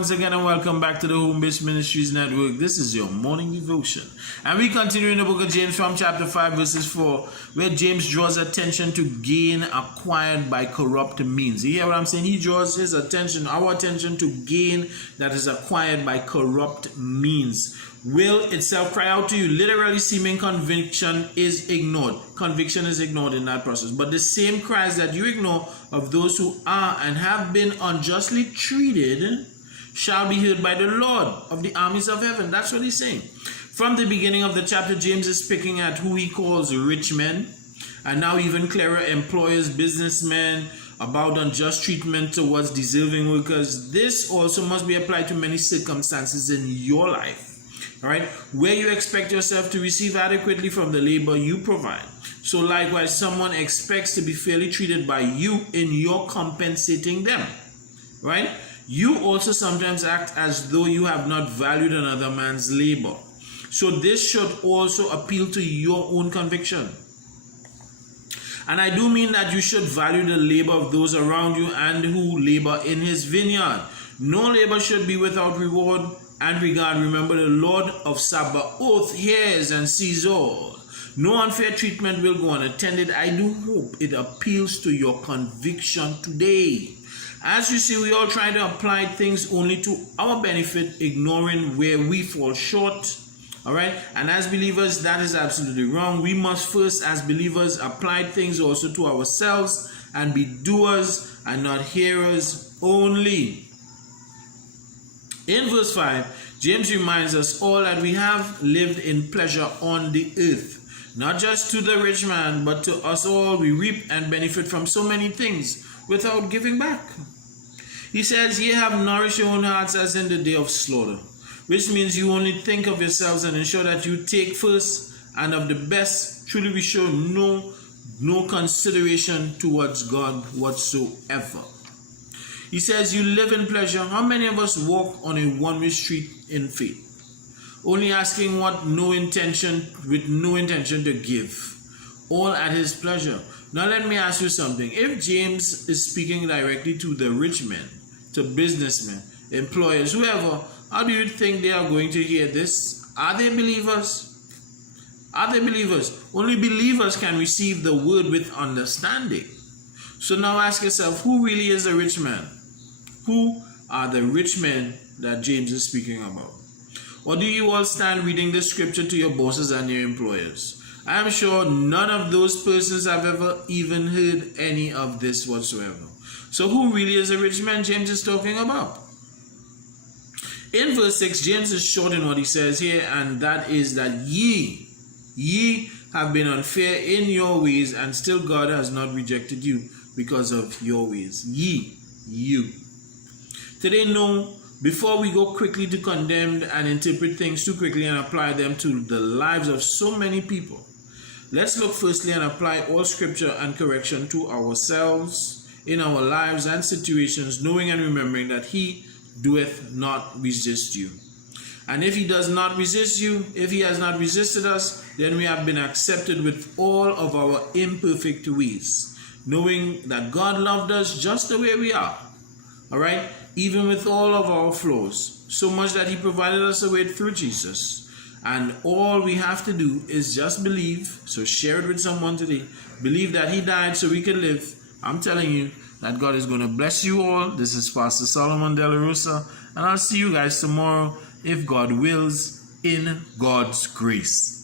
once again and welcome back to the Home Based Ministries Network. This is your morning devotion. And we continue in the book of James from chapter 5 verses 4, where James draws attention to gain acquired by corrupt means. You hear what I'm saying? He draws his attention, our attention, to gain that is acquired by corrupt means. Will itself cry out to you. Literally seeming conviction is ignored. Conviction is ignored in that process. But the same cries that you ignore of those who are and have been unjustly treated shall be heard by the Lord of the armies of heaven. That's what he's saying. From the beginning of the chapter, James is picking at who he calls rich men, and now even clearer, employers, businessmen, about unjust treatment towards deserving workers. This also must be applied to many circumstances in your life. All right, where you expect yourself to receive adequately from the labor you provide. So likewise, someone expects to be fairly treated by you in your compensating them. Right? You also sometimes act as though you have not valued another man's labor. So this should also appeal to your own conviction. And I do mean that you should value the labor of those around you and who labor in his vineyard. No labor should be without reward and regard. Remember, the Lord of Sabaoth hears and sees all. No unfair treatment will go unattended. I do hope it appeals to your conviction today. As you see, we all try to apply things only to our benefit, ignoring where we fall short. All right, and as believers, that is absolutely wrong. We must first, as believers, apply things also to ourselves and be doers and not hearers only. In verse 5, James reminds us all that we have lived in pleasure on the earth. Not just to the rich man, but to us all. We reap and benefit from so many things without giving back. He says, ye have nourished your own hearts as in the day of slaughter, which means you only think of yourselves and ensure that you take first and of the best. Truly we show no consideration towards God whatsoever. He says, you live in pleasure. How many of us walk on a one-way street in faith, only asking with no intention to give, all at his pleasure? Now let me ask you something. If James is speaking directly to the rich men, to businessmen, employers, whoever, how do you think they are going to hear this? Are they believers? Are they believers? Only believers can receive the word with understanding. So now ask yourself, who really is a rich man? Who are the rich men that James is speaking about? Or do you all stand reading the scripture to your bosses and your employers? I am sure none of those persons have ever even heard any of this whatsoever. So who really is a rich man James is talking about? In verse 6, James is short in what he says here, and that is that ye have been unfair in your ways, and still God has not rejected you because of your ways. You. Today, before we go quickly to condemn and interpret things too quickly and apply them to the lives of so many people, let's look firstly and apply all scripture and correction to ourselves in our lives and situations, knowing and remembering that he doeth not resist you. And if he does not resist you, if he has not resisted us, then we have been accepted with all of our imperfect ways, knowing that God loved us just the way we are. All right? Even with all of our flaws, so much that he provided us a way through Jesus. And all we have to do is just believe. So share it with someone today. Believe that he died so we can live. I'm telling you that God is going to bless you all. This is Pastor Solomon de la Rosa, and I'll see you guys tomorrow, if God wills, in God's grace.